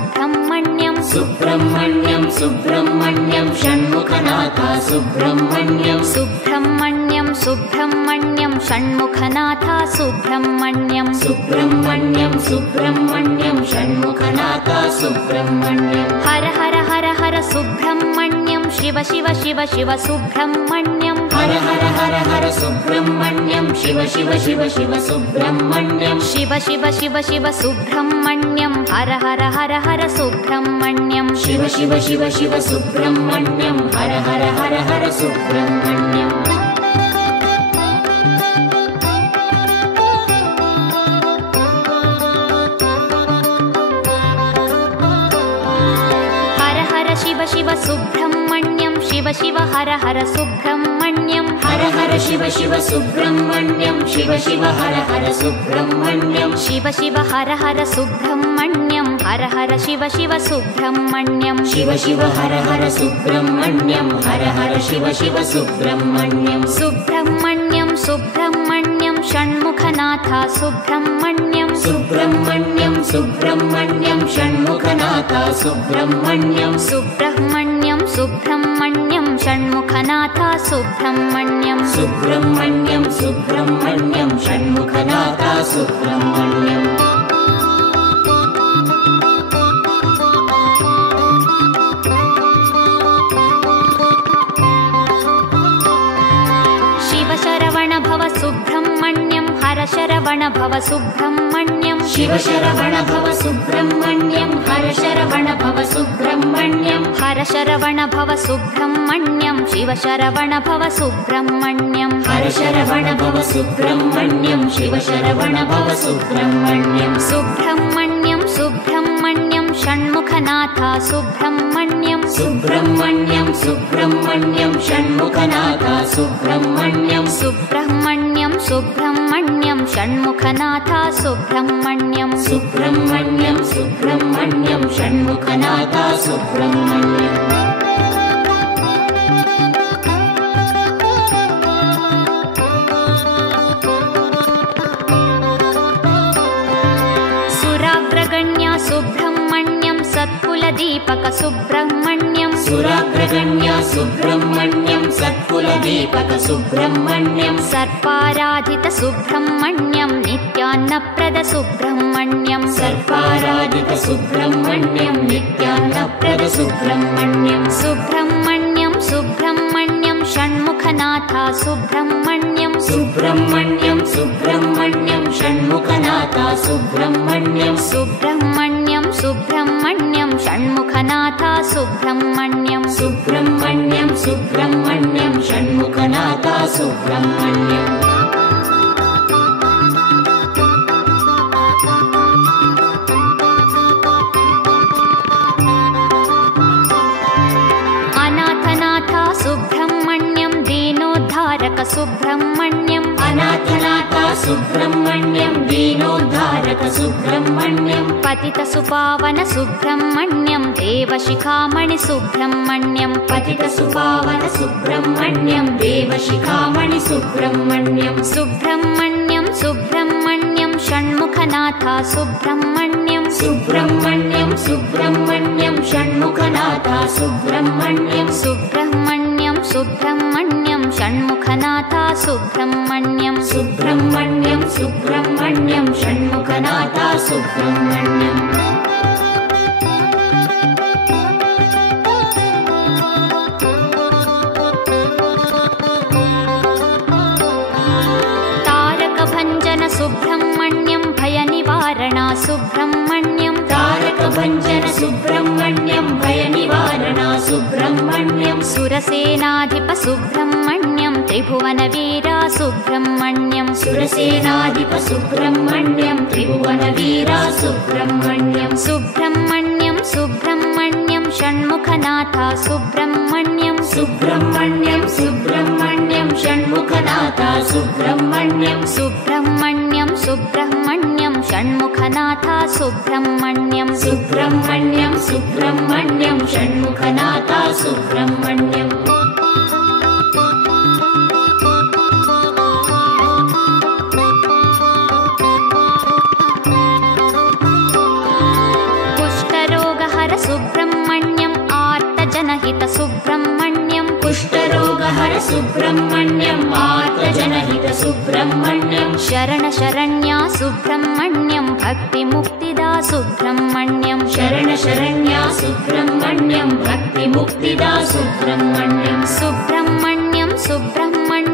सुब्रह्मण्यं सुब्रह्मण्यं सुब्रह्मण्यं षण्मुखनाथ सुब्रह्मण्यं सुब्रह्मण्यं सुब्रह्मण्यं षण्मुखनाथ सुब्रह्मण्यं सुब्रह्मण्यं सुब्रह्मण्यं षण्मुखनाथ सुब्रह्मण्यं हर हर हर हर सुब्रह्मण्यं शिव शिव शिव शिव सुब्रह्मण्यं हर हर हर हर सुब्रह्मण्यं शिव शिव शिव शिव सुब्रह्मण्यं शिव शिव शिव शिव सुब्रह्मण्यं हर हर हर हर सुब्रह्मण्यं शिव शिव शिव शिव सुब्रह्मण्यं हर हर हर हर सुब्रह्मण्यं हर हर शिव शिव सुब्रह्मण्यं शिव शिव हर हर सुब्रह्मण्यं हर हर शिव शिव सुब्रह्मण्यं शिव शिव हर हर सुब्रह्मण्यं शिव शिव हर हर सुब्रह्मण्यं हर हर शिव शिव सुब्रह्मण्यं शिव शिव हर हर सुब्रह्मण्यं हर हर शिव शिव सुब्रह्मण्यं सुब्रह्मण्यं सुब्रह्मण्यं षण्मुखनाथ सुब्रह्मण्यं सुब्रह्मण्यं सुब्रह्मण्यं षण्मुखनाथ सुब्रह्मण्यं सुब्रह्मण्यं सुब्रह्मण्यं षण्मुखनाथ सुब्रह्मण्यं सुब्रह्मण्यं सुब्रह्मण्यं षण्मुखनाथ सुब्रह्मण्यं शिव शरवण भव सुब्रह्मण्यं हर शरवण भव सुब्रह्मण्यं शिव शरवण भव सुब्रह्मण्यं हर शरवण भव सुब्रह्मण्यं हर शरवण भव सुब्रह्मण्यं शिव शरवण भव सुब्रह्मण्यं हर शरवण भव सुब्रह्मण्यं शिव शरवण भव सुब्रह्मण्यं सुब्रह्मण्यं सुब्रह्मण्यं षण्मुखनाथ सुब्रह्मण्यं सुब्रह्मण्यं सुब्रह्मण्यं षण्मुखनाथ सुब्रह्मण्यं सुब्रह्मण्यं सुब्रह्मण्यं षण्मुखनाथ सुब्रह्मण्यं सुब्रह्मण्यं सुब्रह्मण्यं षण्मुखनाथ सुब्रह्मण्यं सुराग्रगण्या सुब्रह्मण्यं सत्कुलदीपक सुब्रह्मण्यं सुराग्रगण्या सुब्रह्मण्यं सत्कुलदीपक सुब्रह्मण्यं सर्पाराधित सुब्रह्मण्यं नित्यान्नप्रद सुब्रह्मण्यं सर्पाराधित सुब्रह्मण्यं नित्यान्नप्रद सुब्रह्मण्यं सुब्रह्मण्यं सुब्रह्मण्यं षण्मुखनाथ सुब्रह्मण्यं सुब्रह्मण्यं सुब्रह्मण्यं षण्मुखनाथ सुब्रह्मण्यं सुब्रह्मण्यं सुब्रह्मण्यं षण्मुखनाथ सुब्रह्मण्यं सुब्रह्मण्यं सुब्रह्मण्यं षण्मुखनाथ सुब्रह्मण्यं अनाथनाथ सुब्रह्मण्यं दीनोद्धारक सुब्रह्मण्यं अनाथनाथ सुब्रह्मण्यं दीनोद्धारक सुब्रह्मण्यं पतित सुपावन सुब्रह्मण्यं देवशिखामणि सुब्रह्मण्यं पतित सुपावन सुब्रह्मण्यं देवशिखामणि सुब्रह्मण्यं सुब्रह्मण्यं सुब्रह्मण्यं षण्मुखनाथ सुब्रह्मण्यं सुब्रह्मण्यं सुब्रह्मण्यं षण्मुखनाथ सुब्रह्मण्यं सुब्रह्मण्यं सुब्रह्मण्यं षण्मुखनाथ सुब्रह्मण्यं सुब्रह्मण्यं सुब्रह्मण्यं षण्मुखनाथ सुब्रह्मण्यं तारकभञ्जन सुब्रह्मण्यं भयनिवारणा सुब्रह्मण्यं तारकभञ्जन सुब्रह्मण्यं भयनिवारणा सुब्रह्मण्यं सुरसेनाधिप सुब्रह्मण्यं त्रिभुवनवीरा सुब्रह्मण्यं सुरसेनाधिप सुब्रह्मण्यं त्रिभुवनवीरा सुब्रह्मण्यं सुब्रह्मण्यं सुब्रह्मण्यं षण्मुखनाथ सुब्रह्मण्यं सुब्रह्मण्यं सुब्रह्मण्यं षण्मुखनाथ सुब्रह्मण्यं सुब्रह्मण्यं सुब्रह्मण्यं षण्मुखनाथ सुब्रह्मण्यं सुब्रह्मण्यं सुब्रह्मण्यं षण्मुखनाथ सुब्रह्मण्यं कुष्ठरोग सुब्रह्मण्यं आर्तजनहित सुब्रह्मण्यं शरण शरण्या सुब्रह्मण्यं भक्तिमुक्तिदा सुब्रह्मण्यं शरण शरण्या सुब्रह्मण्यं भक्तिमुक्तिदा सुब्रह्मण्यं सुब्रह्मण्यं सुब्रह्मण्यं